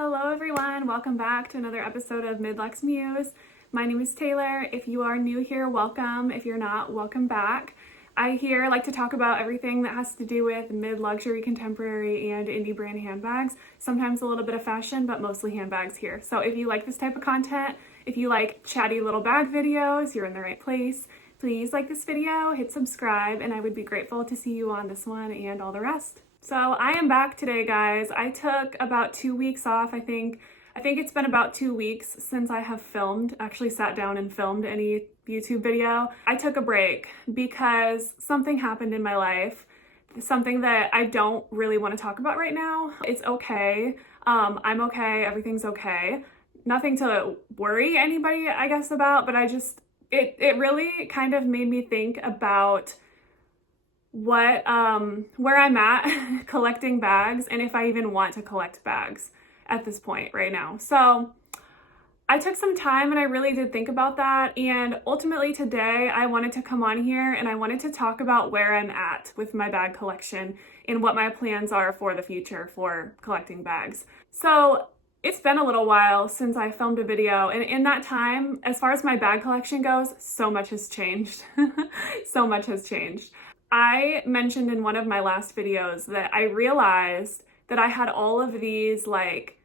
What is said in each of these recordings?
Hello everyone, welcome back to another episode of Midluxemuse. My name is Taylor. If you are new here, welcome. If you're not, welcome back. I here like to talk about everything that has to do with mid-luxury, contemporary, and indie brand handbags. Sometimes a little bit of fashion, but mostly handbags here. So if you like this type of content, if you like chatty little bag videos, you're in the right place. Please like this video, hit subscribe, and I would be grateful to see you on this one and all the rest. So I am back today, guys. I took about 2 weeks off. I think it's been about 2 weeks since I have actually sat down and filmed any YouTube video. I took a break because something happened in my life, something that I don't really want to talk about right now. It's okay. I'm okay. Everything's okay. Nothing to worry anybody, I guess, about, but it really kind of made me think about where I'm at collecting bags and if I even want to collect bags at this point right now. So I took some time and I really did think about that, and ultimately today I wanted to come on here and I wanted to talk about where I'm at with my bag collection and what my plans are for the future for collecting bags. So it's been a little while since I filmed a video, and in that time, as far as my bag collection goes, so much has changed. So much has changed. I mentioned in one of my last videos that I realized that I had all of these like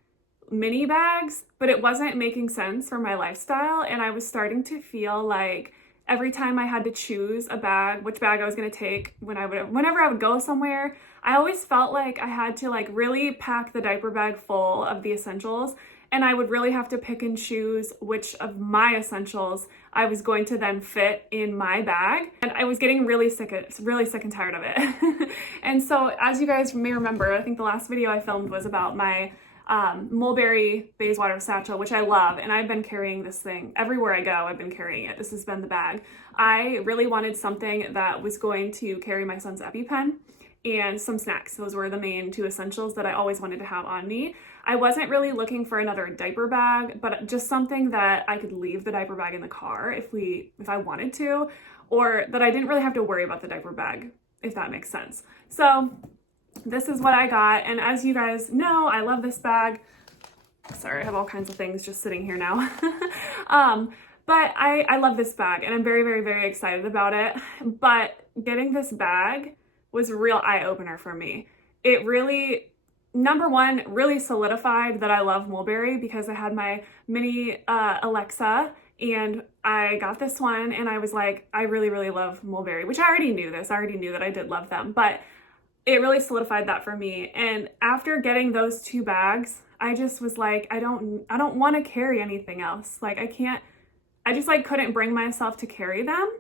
mini bags, but it wasn't making sense for my lifestyle, and I was starting to feel like every time I had to choose a bag, which bag I was going to take whenever I would go somewhere, I always felt like I had to like really pack the diaper bag full of the essentials, and I would really have to pick and choose which of my essentials I was going to then fit in my bag. And I was getting really sick and tired of it. And so as you guys may remember, I think the last video I filmed was about my Mulberry Bayswater satchel, which I love, and I've been carrying this thing everywhere I go. I've been carrying it. This has been the bag. I really wanted something that was going to carry my son's EpiPen and some snacks. Those were the main two essentials that I always wanted to have on me. I wasn't really looking for another diaper bag, but just something that I could leave the diaper bag in the car if I wanted to, or that I didn't really have to worry about the diaper bag, if that makes sense. So this is what I got, and as you guys know, I love this bag. Sorry, I have all kinds of things just sitting here now. But I love this bag, and I'm very, very, very excited about it. But getting this bag was a real eye-opener for me. It really, number one, really solidified that I love Mulberry, because I had my mini Alexa, and I got this one, and I was like, I really, really love Mulberry, which I already knew this. I already knew that I did love them, but it really solidified that for me. And after getting those two bags, I just was like, I don't want to carry anything else. Like I just like couldn't bring myself to carry them.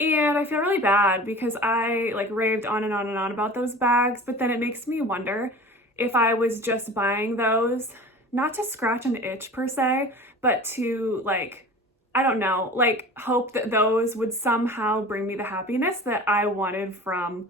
And I feel really bad because I like raved on and on and on about those bags, but then it makes me wonder if I was just buying those, not to scratch an itch per se, but to like, I don't know, like hope that those would somehow bring me the happiness that I wanted from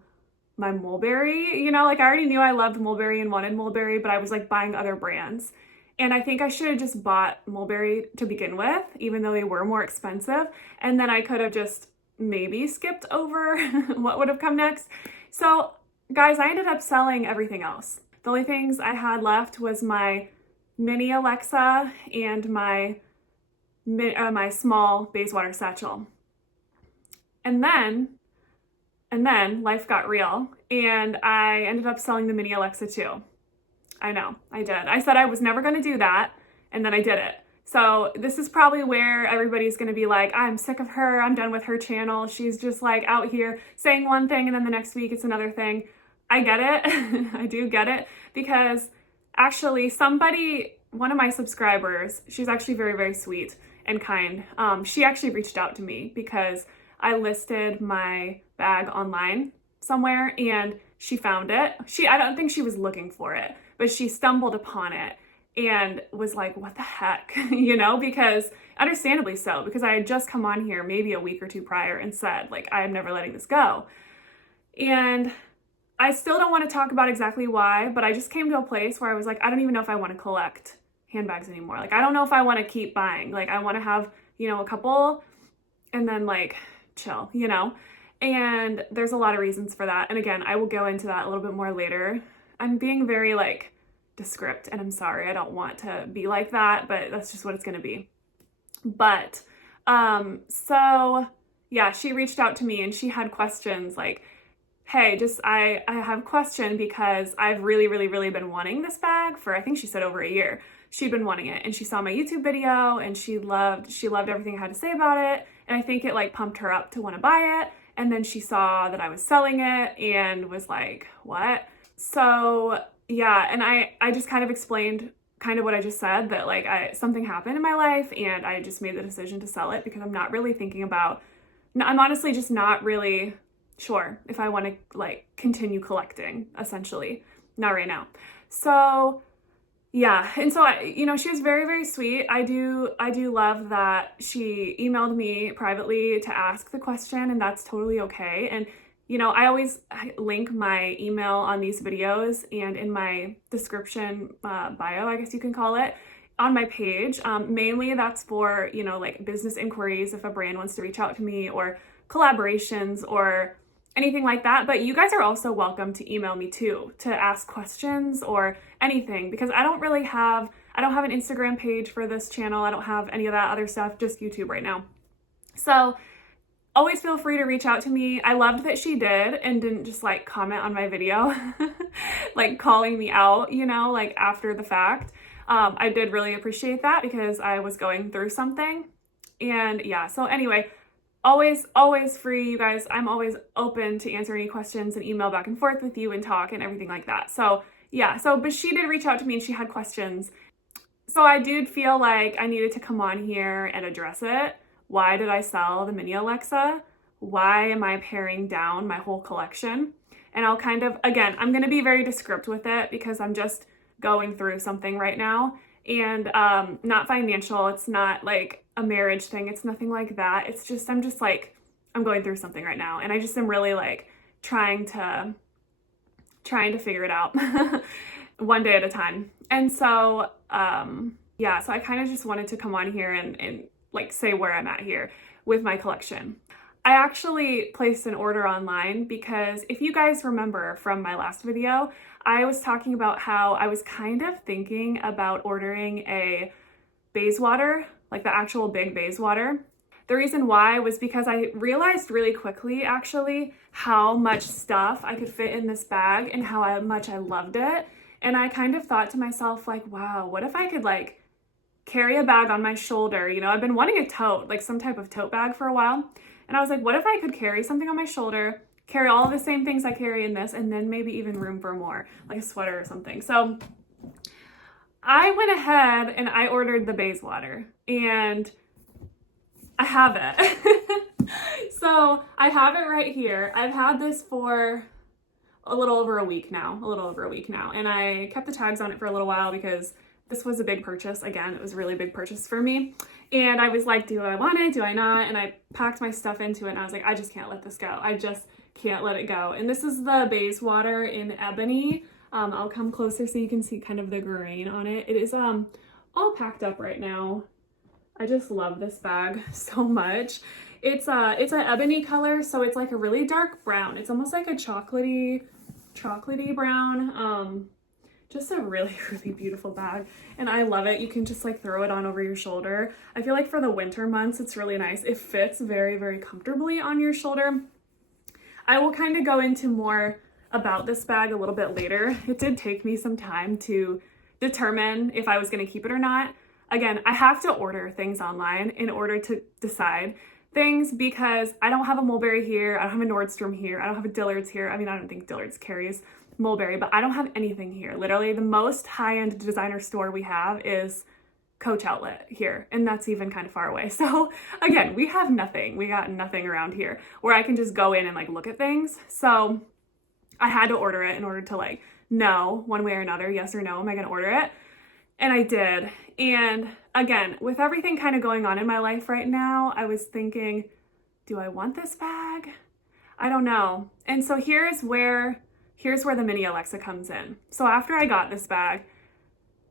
my Mulberry. You know, like I already knew I loved Mulberry and wanted Mulberry, but I was like buying other brands. And I think I should have just bought Mulberry to begin with, even though they were more expensive. And then I could have just maybe skipped over what would have come next. So guys, I ended up selling everything else. The only things I had left was my mini Alexa and my small Bayswater satchel. And then life got real, and I ended up selling the mini Alexa too. I know, I did. I said I was never going to do that, and then I did it. So this is probably where everybody's going to be like, I'm sick of her. I'm done with her channel. She's just like out here saying one thing and then the next week it's another thing. I get it. I do get it, because actually one of my subscribers, she's actually very, very sweet and kind. She actually reached out to me because I listed my bag online somewhere and she found it. I don't think she was looking for it, but she stumbled upon it and was like, what the heck, you know, because understandably so, because I had just come on here maybe a week or two prior and said, like, I'm never letting this go. And I still don't want to talk about exactly why, but I just came to a place where I was like, I don't even know if I want to collect handbags anymore. Like, I don't know if I want to keep buying. Like, I want to have, you know, a couple and then like chill, you know? And there's a lot of reasons for that. And again, I will go into that a little bit more later. I'm being very like descript, and I'm sorry, I don't want to be like that, but that's just what it's gonna be. But so yeah, she reached out to me and she had questions like, hey, just I have a question because I've really been wanting this bag for, I think she said over a year. She'd been wanting it, and she saw my YouTube video and she loved everything I had to say about it, and I think it like pumped her up to want to buy it. And then she saw that I was selling it and was like, what? So yeah, and I just kind of explained kind of what I just said, that like something happened in my life and I just made the decision to sell it because I'm not really thinking about, I'm honestly just not really sure if I want to like continue collecting, essentially. Not right now. So yeah, and so she was very sweet. I do love that she emailed me privately to ask the question, and that's totally okay. And I always link my email on these videos and in my description bio, I guess you can call it, on my page. Mainly that's for, like business inquiries if a brand wants to reach out to me, or collaborations or anything like that. But you guys are also welcome to email me too, to ask questions or anything, because I don't have an Instagram page for this channel. I don't have any of that other stuff, just YouTube right now. So always feel free to reach out to me. I loved that she did and didn't just like comment on my video, like calling me out, like after the fact. I did really appreciate that because I was going through something. And yeah, so anyway, always free, you guys. I'm always open to answer any questions and email back and forth with you and talk and everything like that. So yeah, but she did reach out to me and she had questions. So I did feel like I needed to come on here and address it. Why did I sell the mini Alexa? Why am I paring down my whole collection? And I'll kind of, again, I'm going to be very descriptive with it because I'm just going through something right now. And not financial. It's not like a marriage thing. It's nothing like that. It's just, I'm going through something right now. And I just am really like trying to figure it out one day at a time. And so, yeah, so I kind of just wanted to come on here and like say where I'm at here with my collection. I actually placed an order online because if you guys remember from my last video, I was talking about how I was kind of thinking about ordering a Bayswater, like the actual big Bayswater. The reason why was because I realized really quickly actually how much stuff I could fit in this bag and how much I loved it. And I kind of thought to myself like, wow, what if I could like carry a bag on my shoulder? I've been wanting a tote, like some type of tote bag for a while. And I was like, what if I could carry something on my shoulder, carry all of the same things I carry in this, and then maybe even room for more, like a sweater or something. So I went ahead and I ordered the Bayswater, and I have it. So I have it right here. I've had this for a little over a week now. And I kept the tags on it for a little while because this was a big purchase. Again, it was a really big purchase for me. And I was like, do I want it? Do I not? And I packed my stuff into it and I was like, I just can't let this go. I just can't let it go. And this is the Bayswater in ebony. I'll come closer so you can see kind of the grain on it. It is all packed up right now. I just love this bag so much. It's an ebony color, so it's like a really dark brown. It's almost like a chocolatey brown. Just a really beautiful bag, and I love it. You can just like throw it on over your shoulder. I feel like for the winter months it's really nice. It fits very comfortably on your shoulder. I will kind of go into more about this bag a little bit later. It did take me some time to determine if I was going to keep it or not. Again, I have to order things online in order to decide things because I don't have a Mulberry here, I don't have a Nordstrom here, I don't have a Dillard's here. I mean, I don't think Dillard's carries Mulberry, but I don't have anything here. Literally the most high-end designer store we have is Coach Outlet here, and that's even kind of far away. So again, we have nothing. We got nothing around here where I can just go in and like look at things. So I had to order it in order to like know one way or another, yes or no, am I gonna order it? And I did. And again, with everything kind of going on in my life right now, I was thinking, do I want this bag? I don't know. And so here's where the mini Alexa comes in. So after I got this bag,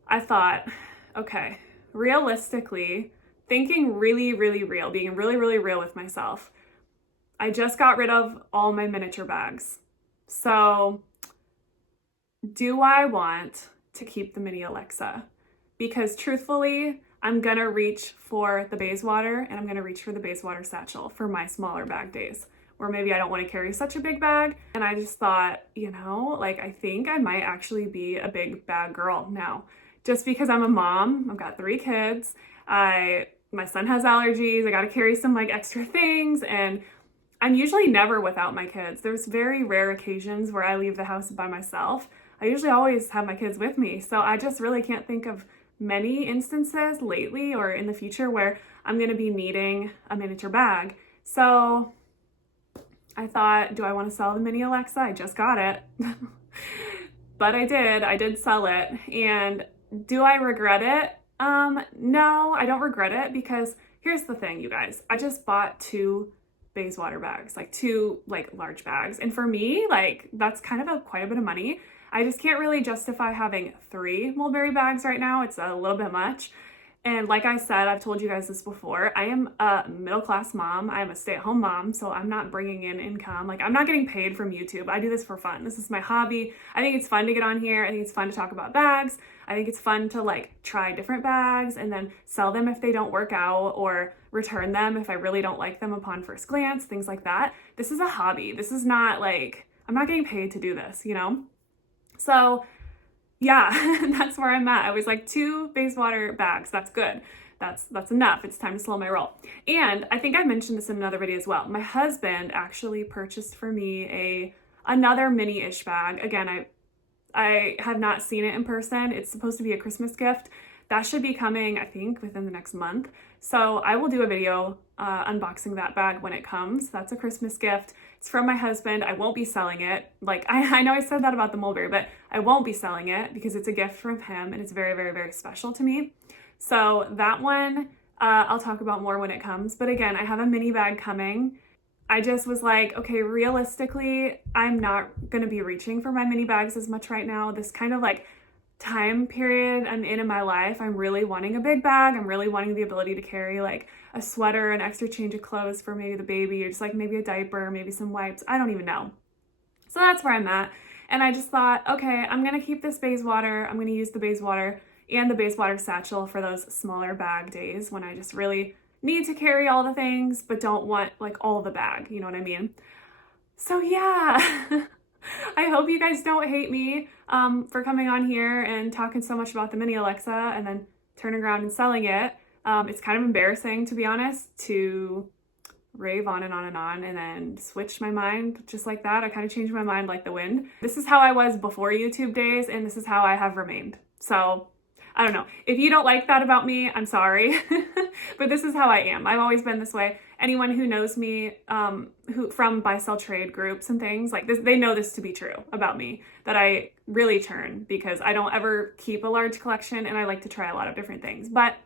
I thought, okay, realistically, thinking really real, being really real with myself, I just got rid of all my miniature bags. So do I want to keep the mini Alexa, because truthfully, I'm gonna reach for the Bayswater and I'm gonna reach for the Bayswater satchel for my smaller bag days, where maybe I don't want to carry such a big bag. And I just thought, you know, like I think I might actually be a big bag girl now, just because I'm a mom. I've got 3 kids. My son has allergies. I got to carry some like extra things, and I'm usually never without my kids. There's very rare occasions where I leave the house by myself. I usually always have my kids with me. So I just really can't think of many instances lately or in the future where I'm going to be needing a miniature bag. So I thought, do I want to sell the mini Alexa? I just got it. But I did sell it. And do I regret it? No, I don't regret it, because here's the thing, you guys. I just bought 2 Bayswater bags, like 2 like large bags. And for me, like that's kind of quite a bit of money. I just can't really justify having 3 Mulberry bags right now. It's a little bit much. And like I said, I've told you guys this before, I am a middle-class mom. I am a stay-at-home mom, so I'm not bringing in income. Like, I'm not getting paid from YouTube. I do this for fun. This is my hobby. I think it's fun to get on here. I think it's fun to talk about bags. I think it's fun to like try different bags and then sell them if they don't work out, or return them if I really don't like them upon first glance, things like that. This is a hobby. This is not like, I'm not getting paid to do this, you know? So yeah, that's where I'm at. I was like, 2 Bayswater bags. That's good. That's enough. It's time to slow my roll. And I think I mentioned this in another video as well. My husband actually purchased for me another mini-ish bag. Again, I have not seen it in person. It's supposed to be a Christmas gift. That should be coming, I think, within the next month. So I will do a video unboxing that bag when it comes. That's a Christmas gift. It's from my husband. I won't be selling it. Like, I know I said that about the Mulberry, but I won't be selling it because it's a gift from him and it's very, very, very special to me. So that one, I'll talk about more when it comes. But again, I have a mini bag coming. I just was like, okay, realistically, I'm not going to be reaching for my mini bags as much right now. This kind of like time period I'm in my life, I'm really wanting a big bag. I'm really wanting the ability to carry like a sweater, an extra change of clothes for maybe the baby, or just like maybe a diaper, maybe some wipes. I don't even know. So that's where I'm at. And I just thought, okay, I'm going to keep this Bayswater. I'm going to use the Bayswater and the Bayswater satchel for those smaller bag days when I just really need to carry all the things, but don't want like all the bag. You know what I mean? So yeah. I hope you guys don't hate me for coming on here and talking so much about the mini Alexa and then turning around and selling it. It's kind of embarrassing, to be honest, to rave on and on and on and then switch my mind just like that. I kind of changed my mind like the wind. This is how I was before YouTube days, and this is how I have remained. So I don't know. If you don't like that about me, I'm sorry. But this is how I am. I've always been this way. Anyone who knows me who from buy-sell trade groups and things like this, they know this to be true about me, that I really turn because I don't ever keep a large collection and I like to try a lot of different things. But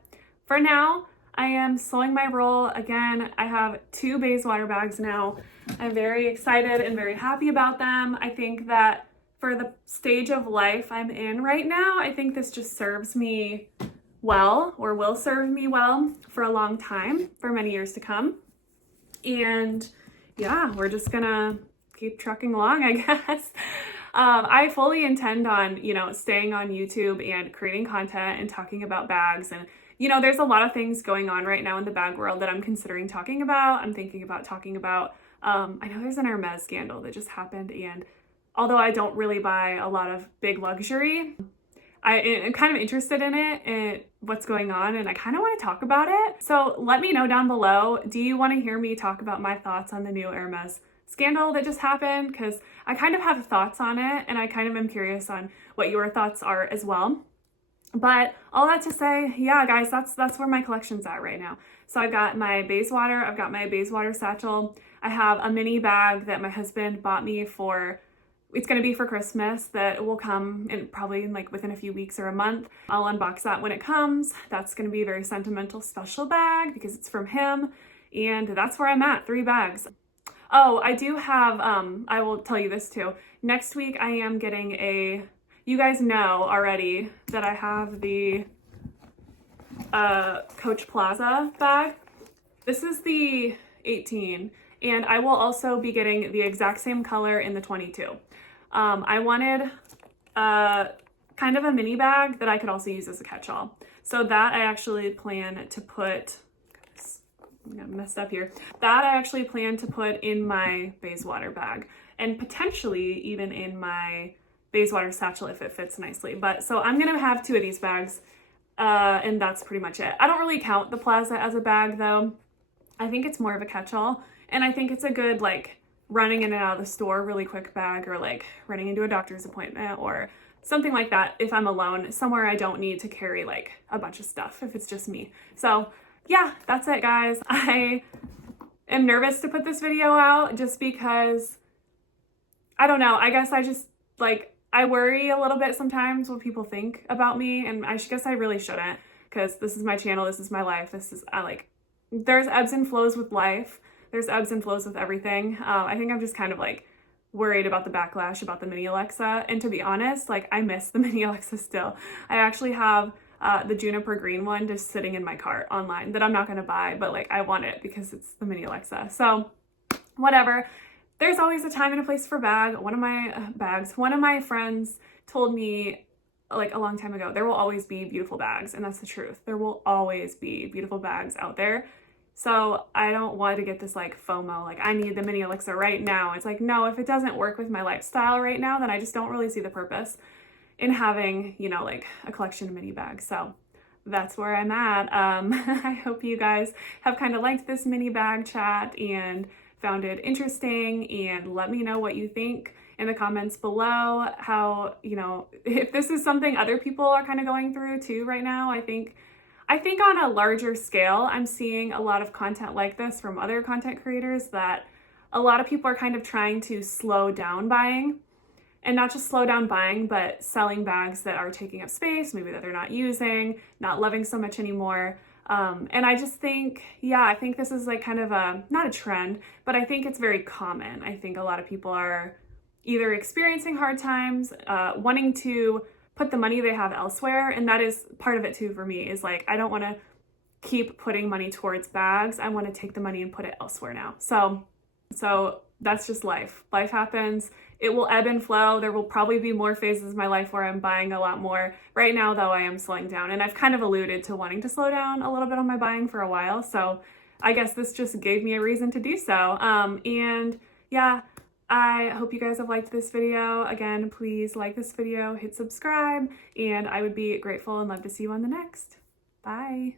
for now, I am slowing my roll. Again, I have 2 Bayswater bags now. I'm very excited and very happy about them. I think that for the stage of life I'm in right now, I think this just serves me well, or will serve me well for a long time, for many years to come. And yeah, we're just gonna keep trucking along, I guess. I fully intend on, you know, staying on YouTube and creating content and talking about bags. And, you know, there's a lot of things going on right now in the bag world that I'm considering talking about. I'm thinking about talking about, I know there's an Hermes scandal that just happened, and although I don't really buy a lot of big luxury, I'm kind of interested in it and what's going on, and I kind of want to talk about it. So let me know down below, do you want to hear me talk about my thoughts on the new Hermes scandal that just happened? Because I kind of have thoughts on it, and I kind of am curious on what your thoughts are as well. But all that to say, yeah, guys, that's where my collection's at right now. So I've got my Bayswater, I've got my Bayswater satchel. I have a mini bag that my husband bought me for, it's going to be for Christmas, that will come in probably in like within a few weeks or a month. I'll unbox that when it comes. That's going to be a very sentimental, special bag because it's from him. And that's where I'm at, 3 bags. Oh, I do have, I will tell you this too. Next week I am getting you guys know already that I have the Coach Plaza bag. This is the 18, and I will also be getting the exact same color in the 22. I wanted kind kind of a mini bag that I could also use as a catch-all. So that I actually plan to put, I'm gonna mess up here. That I actually plan to put in my Bayswater bag and potentially even in my Bayswater satchel if it fits nicely. But so I'm gonna have 2 of these bags and that's pretty much it. I don't really count the Plaza as a bag though. I think it's more of a catch-all, and I think it's a good like running in and out of the store really quick bag, or like running into a doctor's appointment or something like that if I'm alone, somewhere I don't need to carry like a bunch of stuff if it's just me. So yeah, that's it guys. I am nervous to put this video out just because, I don't know, I guess I just like, I worry a little bit sometimes what people think about me, and I guess I really shouldn't, because this is my channel, this is my life, there's ebbs and flows with life, there's ebbs and flows with everything. I think I'm just kind of like worried about the backlash about the mini Alexa, and to be honest, like I miss the mini Alexa still. I actually have the Juniper green one just sitting in my cart online that I'm not gonna buy, but like I want it because it's the mini Alexa. So whatever, there's always a time and a place for one of my friends told me like a long time ago, there will always be beautiful bags, and that's the truth. There will always be beautiful bags out there. So I don't want to get this like FOMO, like I need the mini Alexa right now. It's like, no, if it doesn't work with my lifestyle right now, then I just don't really see the purpose in having, you know, like a collection of mini bags. So that's where I'm at. I hope you guys have kind of liked this mini bag chat and found it interesting, and let me know what you think in the comments below, how, you know, if this is something other people are kind of going through too right now. I think on a larger scale, I'm seeing a lot of content like this from other content creators, that a lot of people are kind of trying to slow down buying, and not just slow down buying, but selling bags that are taking up space, maybe that they're not using, not loving so much anymore. And I just think, yeah, I think this is like kind of not a trend, but I think it's very common. I think a lot of people are either experiencing hard times, wanting to put the money they have elsewhere. And that is part of it too for me, is like, I don't want to keep putting money towards bags. I want to take the money and put it elsewhere now. So that's just life. Life happens. It will ebb and flow. There will probably be more phases of my life where I'm buying a lot more. Right now though, I am slowing down, and I've kind of alluded to wanting to slow down a little bit on my buying for a while. So I guess this just gave me a reason to do so. And yeah, I hope you guys have liked this video. Again, please like this video, hit subscribe, and I would be grateful and love to see you on the next. Bye.